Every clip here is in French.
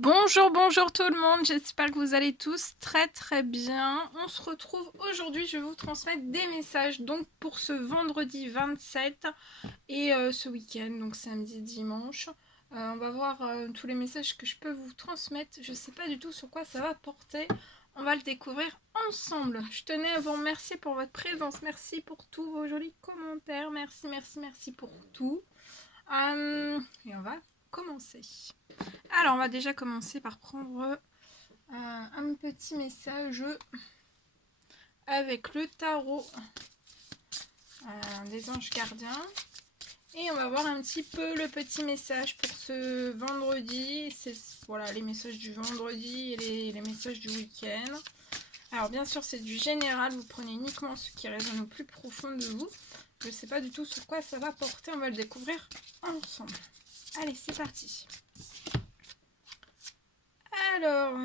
Bonjour, bonjour tout le monde, j'espère que vous allez tous très bien. On se retrouve aujourd'hui, je vais vous transmettre des messages donc pour ce vendredi 27 et ce week-end, donc samedi, dimanche. On va voir tous les messages que je peux vous transmettre. Je ne sais pas du tout sur quoi ça va porter. On va le découvrir ensemble. Je tenais à vous remercier pour votre présence. Merci pour tous vos jolis commentaires. Merci pour tout. Et on va commencer. Alors, on va déjà commencer par prendre un petit message avec le tarot des anges gardiens. Et on va voir un petit peu le petit message pour ce vendredi. C'est voilà, les messages du vendredi et les messages du week-end. Alors bien sûr c'est du général, vous prenez uniquement ce qui résonne au plus profond de vous. Je ne sais pas du tout sur quoi ça va porter, on va le découvrir ensemble. Allez, c'est parti. Alors,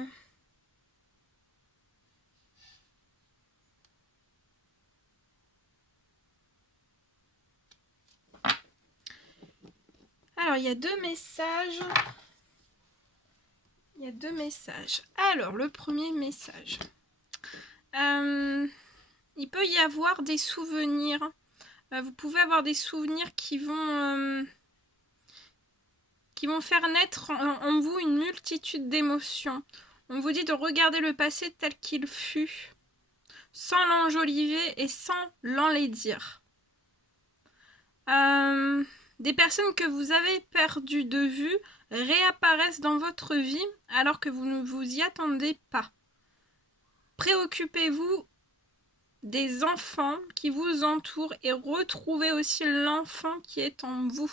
il y a deux messages. Alors, le premier message. Il peut y avoir des souvenirs. Vous pouvez avoir des souvenirs qui vont faire naître en vous une multitude d'émotions. On vous dit de regarder le passé tel qu'il fut, sans l'enjoliver et sans l'enlaidir. Des personnes que vous avez perdues de vue réapparaissent dans votre vie alors que vous ne vous y attendez pas. Préoccupez-vous des enfants qui vous entourent et retrouvez aussi l'enfant qui est en vous.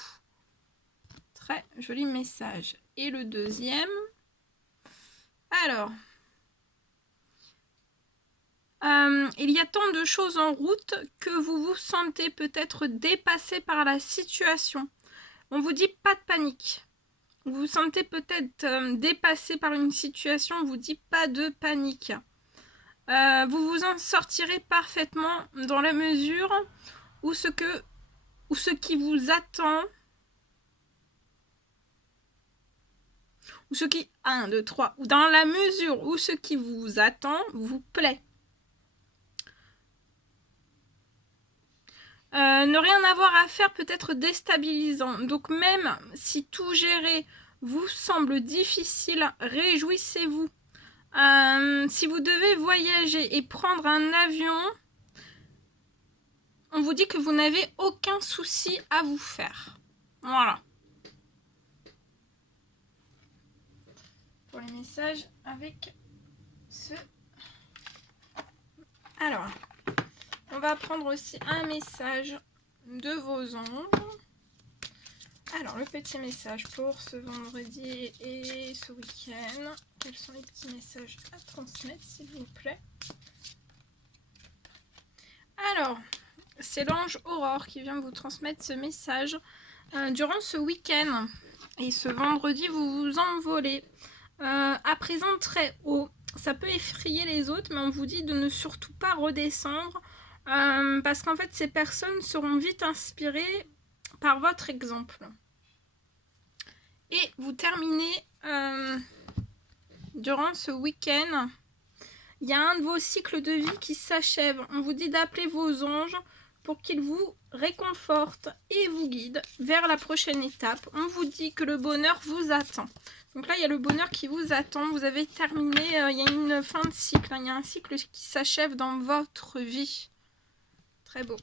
Très joli message. Et le deuxième. Alors, il y a tant de choses en route que vous vous sentez peut-être dépassé par la situation. On vous dit pas de panique. Vous vous sentez peut-être dépassé par une situation, on vous dit pas de panique. Vous vous en sortirez parfaitement dans la mesure où ce qui vous attend, ou ce qui, 1, 2, 3, ou dans la mesure où ce qui vous attend vous plaît. Ne rien avoir à faire peut être déstabilisant. Donc même si tout gérer vous semble difficile, réjouissez-vous. Si vous devez voyager et prendre un avion, on vous dit que vous n'avez aucun souci à vous faire. Voilà. Pour les messages avec ce... Alors, on va prendre aussi un message de vos ombres. Alors, le petit message pour ce vendredi et ce week-end. Quels sont les petits messages à transmettre, s'il vous plaît? Alors, c'est l'ange Aurore qui vient vous transmettre ce message. Durant ce week-end et ce vendredi, vous vous envolez. À présent très haut. Ça peut effrayer les autres, mais on vous dit de ne surtout pas redescendre. Parce qu'en fait, ces personnes seront vite inspirées par votre exemple. Et vous terminez durant ce week-end. Il y a un de vos cycles de vie qui s'achève. On vous dit d'appeler vos anges pour qu'ils vous réconfortent et vous guident vers la prochaine étape. On vous dit que le bonheur vous attend. Donc là, il y a le bonheur qui vous attend. Vous avez terminé, il y a une fin de cycle. Il y a un cycle qui s'achève dans votre vie. Très beau.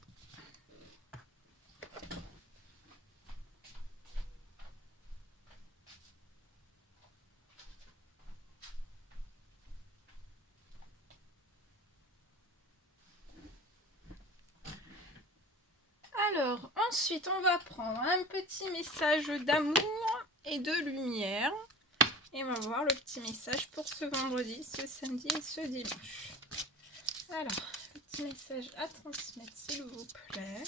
Alors, ensuite, on va prendre un petit message d'amour et de lumière. Et on va voir le petit message pour ce vendredi, ce samedi et ce dimanche. Alors, petit message à transmettre, s'il vous plaît.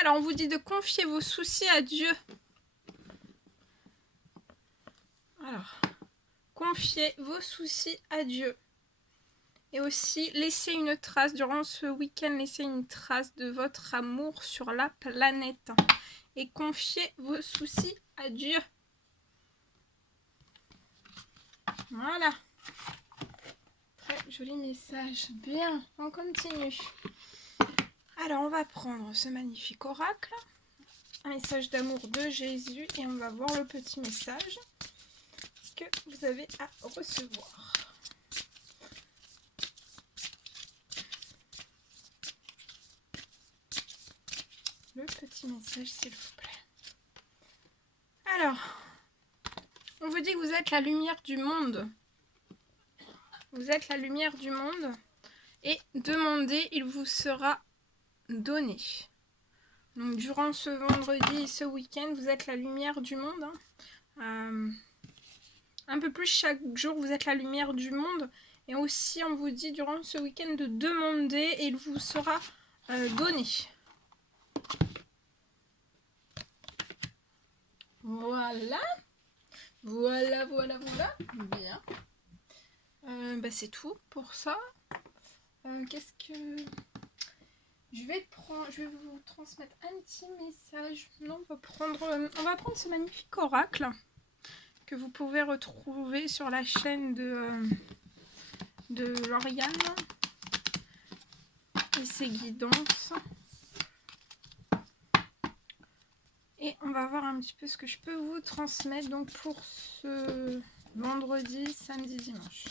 Alors, on vous dit de confier vos soucis à Dieu. Alors, confiez vos soucis à Dieu. Et aussi, laissez une trace, durant ce week-end, laissez une trace de votre amour sur la planète. Et confiez vos soucis à Dieu. Voilà. Très joli message. Bien, on continue. Alors, on va prendre ce magnifique oracle. Un message d'amour de Jésus. Et on va voir le petit message que vous avez à recevoir. Le petit message, s'il vous plaît. Alors, on vous dit que vous êtes la lumière du monde. Vous êtes la lumière du monde. Et demandez, il vous sera donné. Donc, durant ce vendredi et ce week-end, vous êtes la lumière du monde. Un peu plus chaque jour, vous êtes la lumière du monde. Et aussi, on vous dit durant ce week-end de demander et il vous sera donné. Voilà. Voilà. Bien. C'est tout pour ça. Qu'est-ce que... Je vais vous transmettre un petit message. Non, on va prendre ce magnifique oracle que vous pouvez retrouver sur la chaîne de Lauriane et ses guidances. Et on va voir un petit peu ce que je peux vous transmettre donc pour ce vendredi, samedi, dimanche.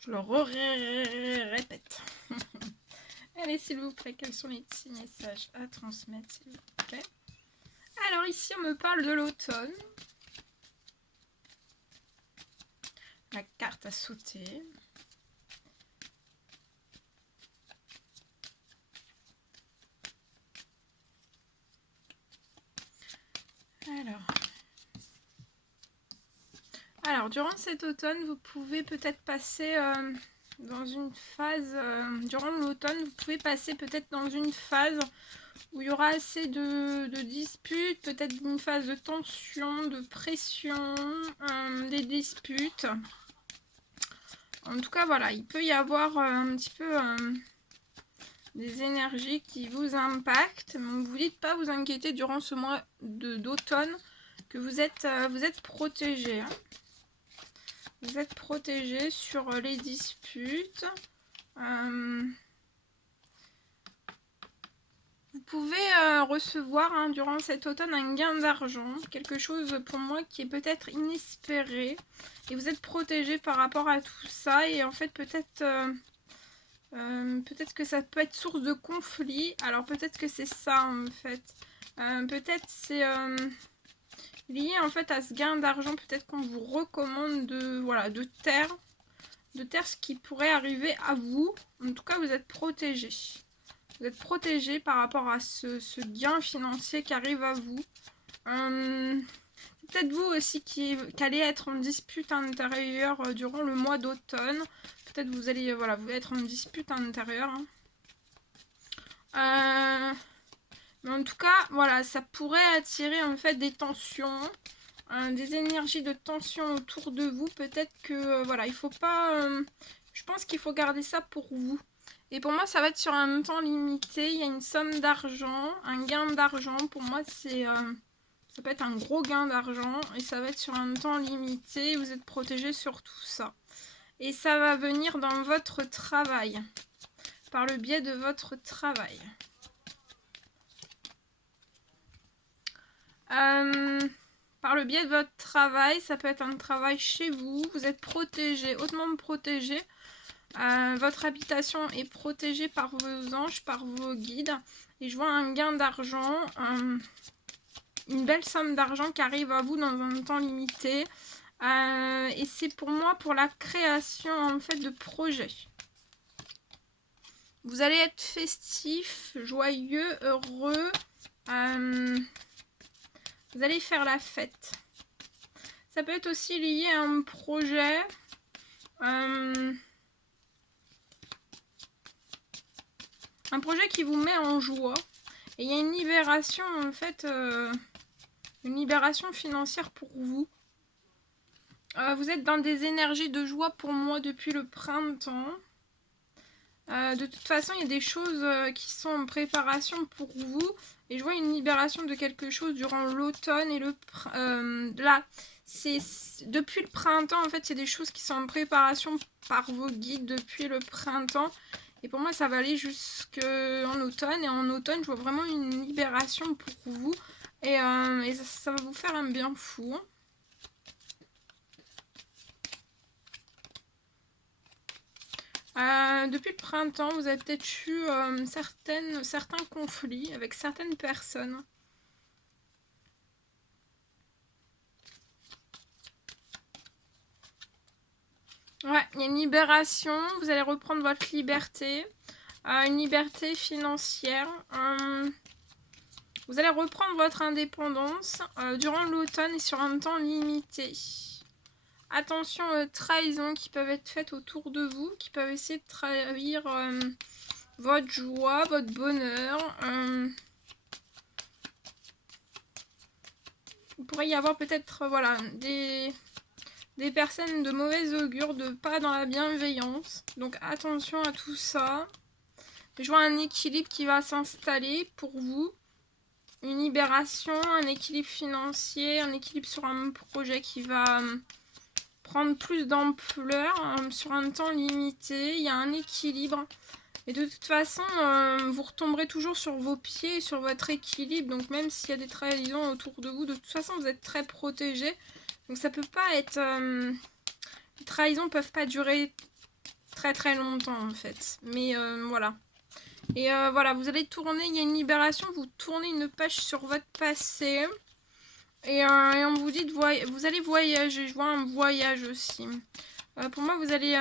Je le répète. Allez, s'il vous plaît, quels sont les petits messages à transmettre, s'il vous plaît. Alors ici, on me parle de l'automne. La carte à sauter. Alors, durant cet automne, vous pouvez peut-être passer dans une phase... durant l'automne, vous pouvez passer peut-être dans une phase où il y aura assez de disputes, peut-être une phase de tension, de pression, des disputes. En tout cas, voilà, il peut y avoir un petit peu des énergies qui vous impactent. Mais vous dites pas vous inquiéter durant ce mois d'automne que vous êtes protégé. Hein. Vous êtes protégé sur les disputes. Vous pouvez recevoir durant cet automne un gain d'argent, quelque chose pour moi qui est peut-être inespéré. Et vous êtes protégé par rapport à tout ça. Et en fait, peut-être que ça peut être source de conflit. Alors peut-être que c'est ça en fait. Peut-être c'est lié en fait à ce gain d'argent. Peut-être qu'on vous recommande de taire ce qui pourrait arriver à vous. En tout cas, vous êtes protégé. Vous êtes protégé par rapport à ce gain financier qui arrive à vous. Peut-être vous aussi qui allez être en dispute intérieure durant le mois d'automne. Peut-être vous allez vous être en dispute intérieure. Mais en tout cas, voilà, ça pourrait attirer en fait des tensions, des énergies de tension autour de vous. Peut-être que il faut pas. Je pense qu'il faut garder ça pour vous. Et pour moi, ça va être sur un temps limité. Il y a une somme d'argent, un gain d'argent. Pour moi, ça peut être un gros gain d'argent. Et ça va être sur un temps limité. Vous êtes protégé sur tout ça. Et ça va venir dans votre travail. Par le biais de votre travail. Par le biais de votre travail, ça peut être un travail chez vous. Vous êtes protégé, hautement protégé. Votre habitation est protégée par vos anges, par vos guides. Et je vois un gain d'argent, une belle somme d'argent qui arrive à vous dans un temps limité. Et c'est pour moi pour la création en fait de projets. Vous allez être festif, joyeux, heureux. Vous allez faire la fête. Ça peut être aussi lié à un projet. Un projet qui vous met en joie. Et il y a une libération, en fait, une libération financière pour vous. Vous êtes dans des énergies de joie pour moi depuis le printemps. De toute façon, il y a des choses qui sont en préparation pour vous. Et je vois une libération de quelque chose durant l'automne et là, depuis le printemps, en fait, c'est des choses qui sont en préparation par vos guides depuis le printemps. Et pour moi, ça va aller jusqu'en automne. Et en automne, je vois vraiment une libération pour vous. Et ça va vous faire un bien fou. Depuis le printemps, vous avez peut-être eu certains conflits avec certaines personnes. Ouais, il y a une libération, vous allez reprendre votre liberté, une liberté financière. Vous allez reprendre votre indépendance durant l'automne et sur un temps limité. Attention aux trahisons qui peuvent être faites autour de vous, qui peuvent essayer de trahir votre joie, votre bonheur. Il pourrait y avoir peut-être voilà, des personnes de mauvaise augure, de pas dans la bienveillance. Donc attention à tout ça. Je vois un équilibre qui va s'installer pour vous. Une libération, un équilibre financier, un équilibre sur un projet qui va prendre plus d'ampleur sur un temps limité. Il y a un équilibre. Et de toute façon, vous retomberez toujours sur vos pieds, sur votre équilibre. Donc même s'il y a des trahisons autour de vous, de toute façon, vous êtes très protégés. Donc ça peut pas être... les trahisons peuvent pas durer très très longtemps en fait. Mais voilà. Et voilà, vous allez tourner, il y a une libération, vous tournez une page sur votre passé. Et on vous dit, vous allez voyager, je vois un voyage aussi. Pour moi, vous allez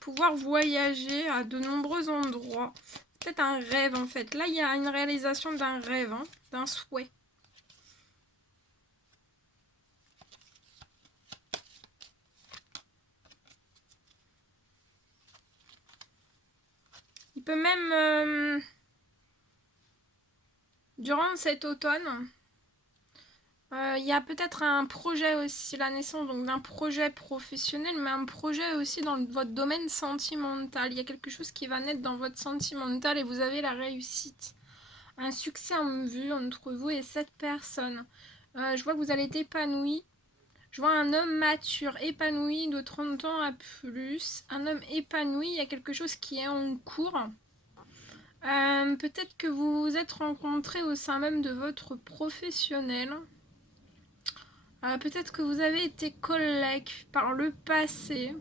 pouvoir voyager à de nombreux endroits. C'est peut-être un rêve en fait. Là, il y a une réalisation d'un rêve, hein, d'un souhait. Il peut même, durant cet automne, il y a peut-être un projet aussi, la naissance donc d'un projet professionnel, mais un projet aussi dans votre domaine sentimental. Il y a quelque chose qui va naître dans votre sentimental et vous avez la réussite. Un succès en vue entre vous et cette personne. Je vois que vous allez être épanoui. Je vois un homme mature, épanoui, de 30 ans à plus. Un homme épanoui, il y a quelque chose qui est en cours. Peut-être que vous vous êtes rencontrés au sein même de votre professionnel. Peut-être que vous avez été collègue par le passé.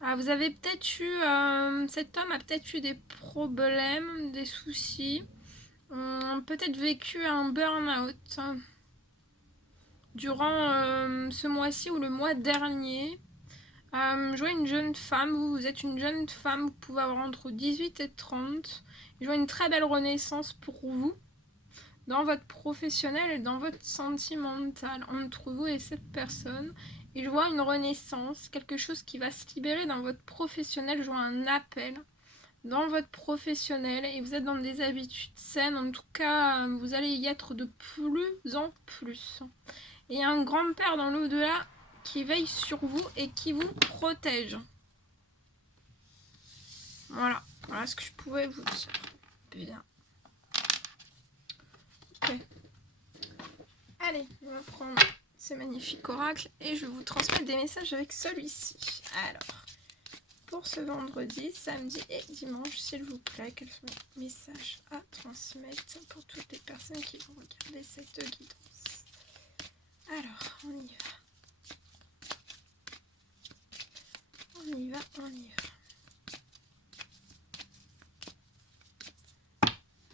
Vous avez peut-être eu... cet homme a peut-être eu des problèmes, des soucis. Peut-être vécu un burn-out durant ce mois-ci ou le mois dernier. Je vois une jeune femme, vous êtes une jeune femme, vous pouvez avoir entre 18 et 30. Je vois une très belle renaissance pour vous dans votre professionnel et dans votre sentimental entre vous et cette personne. Et je vois une renaissance, quelque chose qui va se libérer dans votre professionnel. Je vois un appel dans votre professionnel et vous êtes dans des habitudes saines. En tout cas, vous allez y être de plus en plus. Et il y a un grand-père dans l'au-delà qui veille sur vous et qui vous protège. Voilà, voilà ce que je pouvais vous dire. Bien. Ok. Allez, on va prendre ce magnifique oracle et je vais vous transmettre des messages avec celui-ci. Alors, pour ce vendredi, samedi et dimanche, s'il vous plaît, quels sont les messages à transmettre pour toutes les personnes qui vont regarder cette guidance. Alors, on y va. On y va, on y va.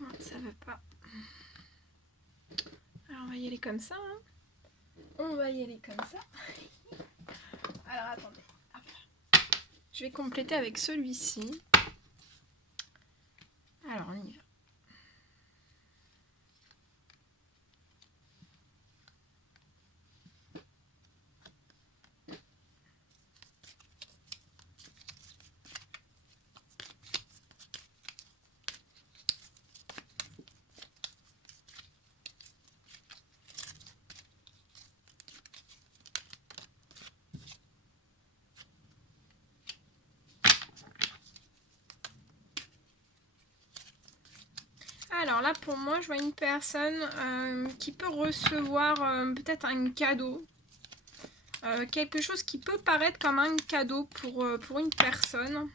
Non, ça veut pas. Alors, on va y aller comme ça. Hein. On va y aller comme ça. Alors, attendez. Hop. Je vais compléter avec celui-ci. Alors, on y va. Alors là, pour moi, je vois une personne qui peut recevoir peut-être un cadeau. quelque chose qui peut paraître comme un cadeau pour une personne.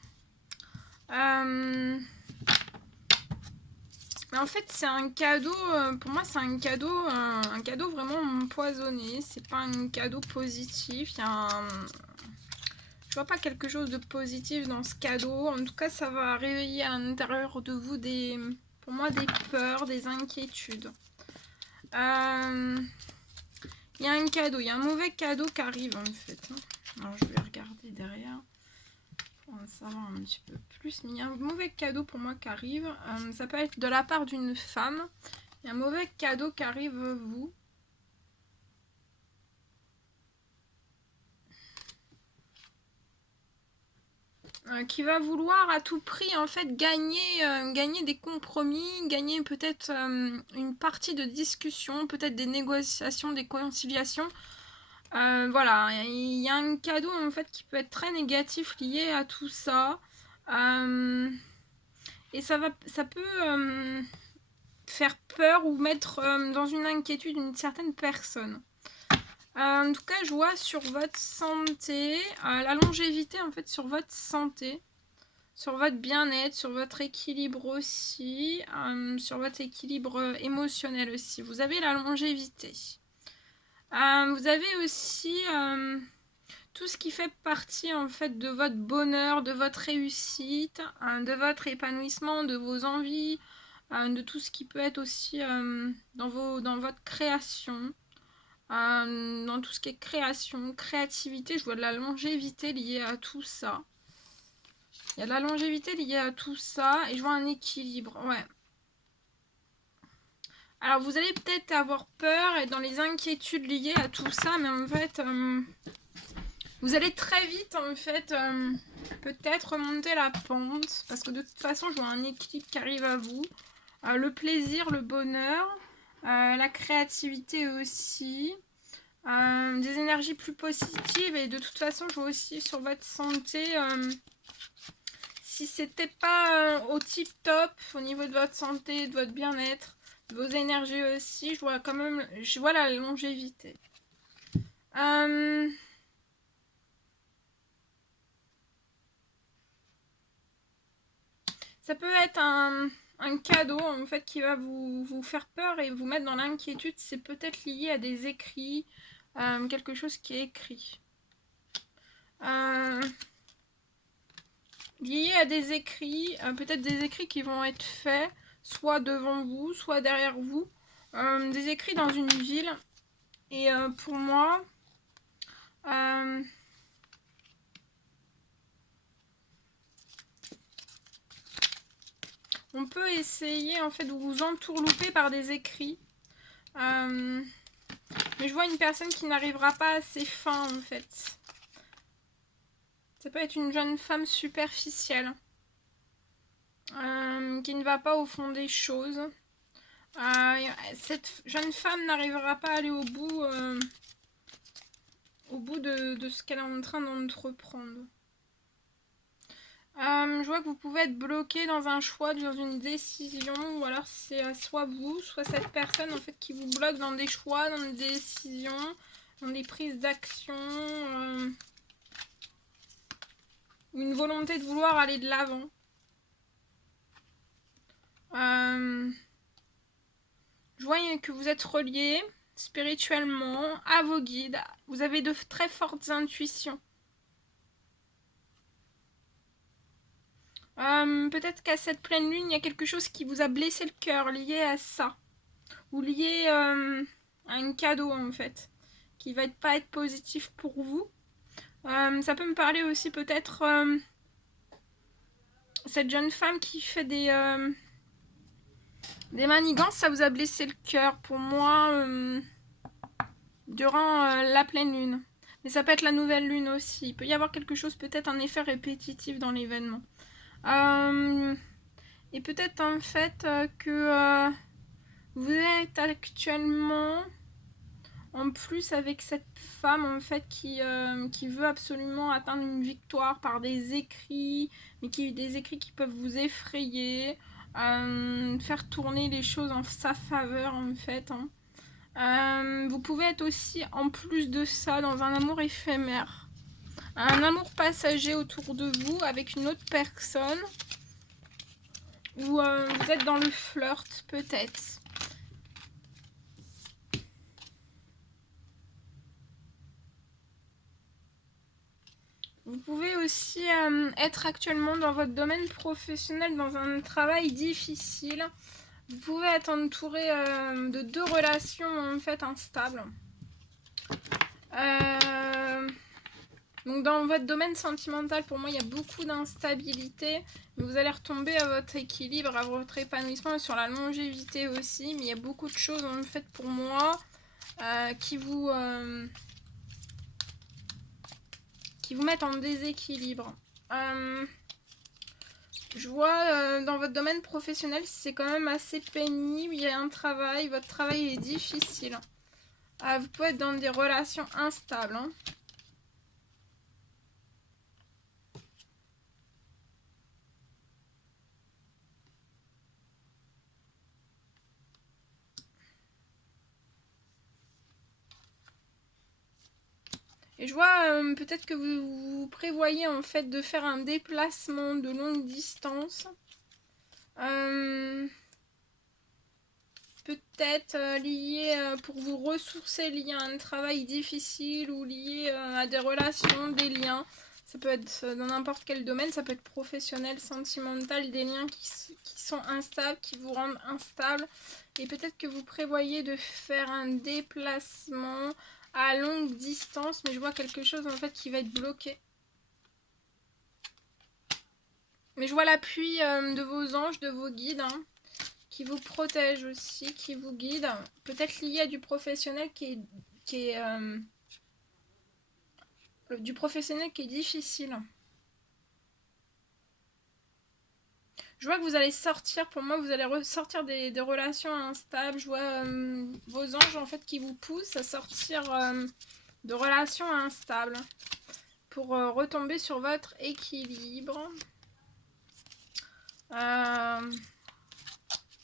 Mais en fait, c'est un cadeau, pour moi, c'est un cadeau vraiment empoisonné. C'est pas un cadeau positif. Je vois pas quelque chose de positif dans ce cadeau. En tout cas, ça va réveiller à l'intérieur de vous pour moi, des peurs, des inquiétudes. Il y a un cadeau, il y a un mauvais cadeau qui arrive en fait. Alors je vais regarder derrière pour en savoir un petit peu plus. Mais il y a un mauvais cadeau pour moi qui arrive. Ça peut être de la part d'une femme. Il y a un mauvais cadeau qui arrive vous. Qui va vouloir à tout prix en fait gagner des compromis, gagner peut-être une partie de discussion, peut-être des négociations, des conciliations. Voilà, il y a un cadeau en fait qui peut être très négatif lié à tout ça. Et ça peut faire peur ou mettre dans une inquiétude une certaine personne. En tout cas, je vois sur votre santé, la longévité en fait sur votre santé, sur votre bien-être, sur votre équilibre aussi, sur votre équilibre émotionnel aussi. Vous avez la longévité. Vous avez aussi tout ce qui fait partie en fait de votre bonheur, de votre réussite, de votre épanouissement, de vos envies, de tout ce qui peut être aussi dans votre création. Dans tout ce qui est création, créativité, je vois de la longévité liée à tout ça. Il y a de la longévité liée à tout ça et je vois un équilibre, ouais. Alors vous allez peut-être avoir peur et dans les inquiétudes liées à tout ça, mais en fait, vous allez très vite en fait peut-être remonter la pente parce que de toute façon, je vois un équilibre qui arrive à vous. Le plaisir, le bonheur, la créativité aussi. Des énergies plus positives et de toute façon je vois aussi sur votre santé si c'était pas au tip top au niveau de votre santé, de votre bien-être, de vos énergies aussi, je vois quand même, je vois la longévité. Ça peut être un cadeau en fait qui va vous faire peur et vous mettre dans l'inquiétude. C'est peut-être lié à des écrits, quelque chose qui est écrit. Lié à des écrits, peut-être des écrits qui vont être faits soit devant vous, soit derrière vous, des écrits dans une ville. Et pour moi, on peut essayer en fait de vous entourlouper par des écrits. Mais je vois une personne qui n'arrivera pas à ses fins en fait. Ça peut être une jeune femme superficielle. Qui ne va pas au fond des choses. Cette jeune femme n'arrivera pas à aller au bout de ce qu'elle est en train d'entreprendre. Je vois que vous pouvez être bloqué dans un choix, dans une décision, ou alors c'est soit vous, soit cette personne en fait qui vous bloque dans des choix, dans des décisions, dans des prises d'action, ou une volonté de vouloir aller de l'avant. Je vois que vous êtes relié spirituellement à vos guides. Vous avez de très fortes intuitions. Peut-être qu'à cette pleine lune, il y a quelque chose qui vous a blessé le cœur lié à ça. Ou lié à un cadeau en fait. Qui va pas être positif pour vous. Ça peut me parler aussi peut-être cette jeune femme qui fait des manigances, ça vous a blessé le cœur pour moi durant la pleine lune. Mais ça peut être la nouvelle lune aussi. Il peut y avoir quelque chose, peut-être un effet répétitif dans l'événement. Et peut-être en fait que vous êtes actuellement en plus avec cette femme en fait qui veut absolument atteindre une victoire par des écrits, mais des écrits qui peuvent vous effrayer, faire tourner les choses en sa faveur en fait. Vous pouvez être aussi, en plus de ça, dans un amour éphémère. Un amour passager autour de vous avec une autre personne. Ou vous êtes dans le flirt, peut-être. Vous pouvez aussi être actuellement dans votre domaine professionnel, dans un travail difficile. Vous pouvez être entouré de 2 relations en fait instables. Donc dans votre domaine sentimental, pour moi, il y a beaucoup d'instabilité. Mais vous allez retomber à votre équilibre, à votre épanouissement et sur la longévité aussi. Mais il y a beaucoup de choses en fait pour moi qui vous mettent en déséquilibre. Je vois dans votre domaine professionnel, c'est quand même assez pénible. Il y a un travail, votre travail est difficile. Vous pouvez être dans des relations instables. Hein. Et je vois peut-être que vous prévoyez en fait de faire un déplacement de longue distance. Peut-être lié pour vous ressourcer, lié à un travail difficile ou lié à des relations, des liens. Ça peut être dans n'importe quel domaine, ça peut être professionnel, sentimental, des liens qui sont instables, qui vous rendent instable. Et peut-être que vous prévoyez de faire un déplacement à longue distance, mais je vois quelque chose en fait qui va être bloqué. Mais je vois l'appui de vos anges, de vos guides, hein, qui vous protègent aussi, qui vous guident. Peut-être lié à du professionnel qui est du professionnel qui est difficile. Je vois que vous allez sortir, pour moi, vous allez ressortir des relations instables. Je vois vos anges, en fait, qui vous poussent à sortir de relations instables pour retomber sur votre équilibre. Il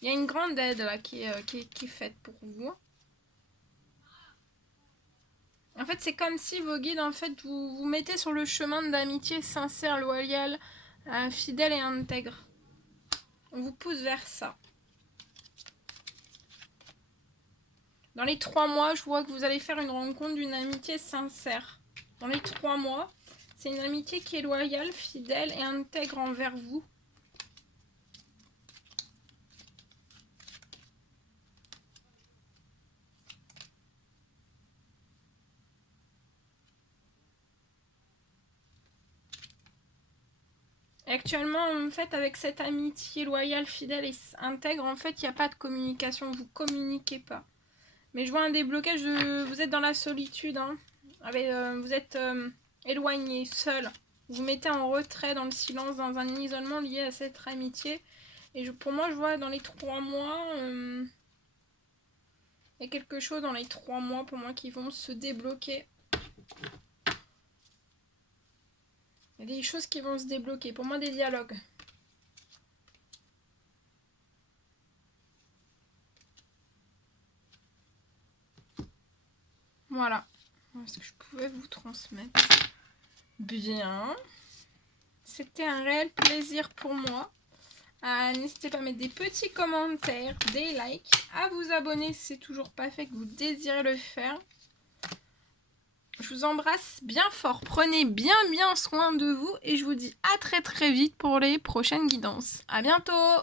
y a une grande aide là qui est faite pour vous. En fait, c'est comme si vos guides, en fait, vous mettez sur le chemin d'amitié sincère, loyale, fidèle et intègre. On vous pousse vers ça. Dans les 3 mois, je vois que vous allez faire une rencontre d'une amitié sincère. Dans les 3 mois, c'est une amitié qui est loyale, fidèle et intègre envers vous. Et actuellement, en fait, avec cette amitié loyale, fidèle et intègre, en fait, il n'y a pas de communication. Vous communiquez pas. Mais je vois un déblocage de... Vous êtes dans la solitude. Hein. Vous êtes éloigné, seul. Vous vous mettez en retrait, dans le silence, dans un isolement lié à cette amitié. Et pour moi, je vois dans les 3 mois... il y a quelque chose dans les 3 mois, pour moi, qui vont se débloquer. Il y a des choses qui vont se débloquer. Pour moi, des dialogues. Voilà. Ce que je pouvais vous transmettre. Bien. C'était un réel plaisir pour moi. N'hésitez pas à mettre des petits commentaires, des likes, à vous abonner si c'est toujours pas fait, que vous désirez le faire. Je vous embrasse bien fort. Prenez bien soin de vous et je vous dis à très vite pour les prochaines guidances. À bientôt!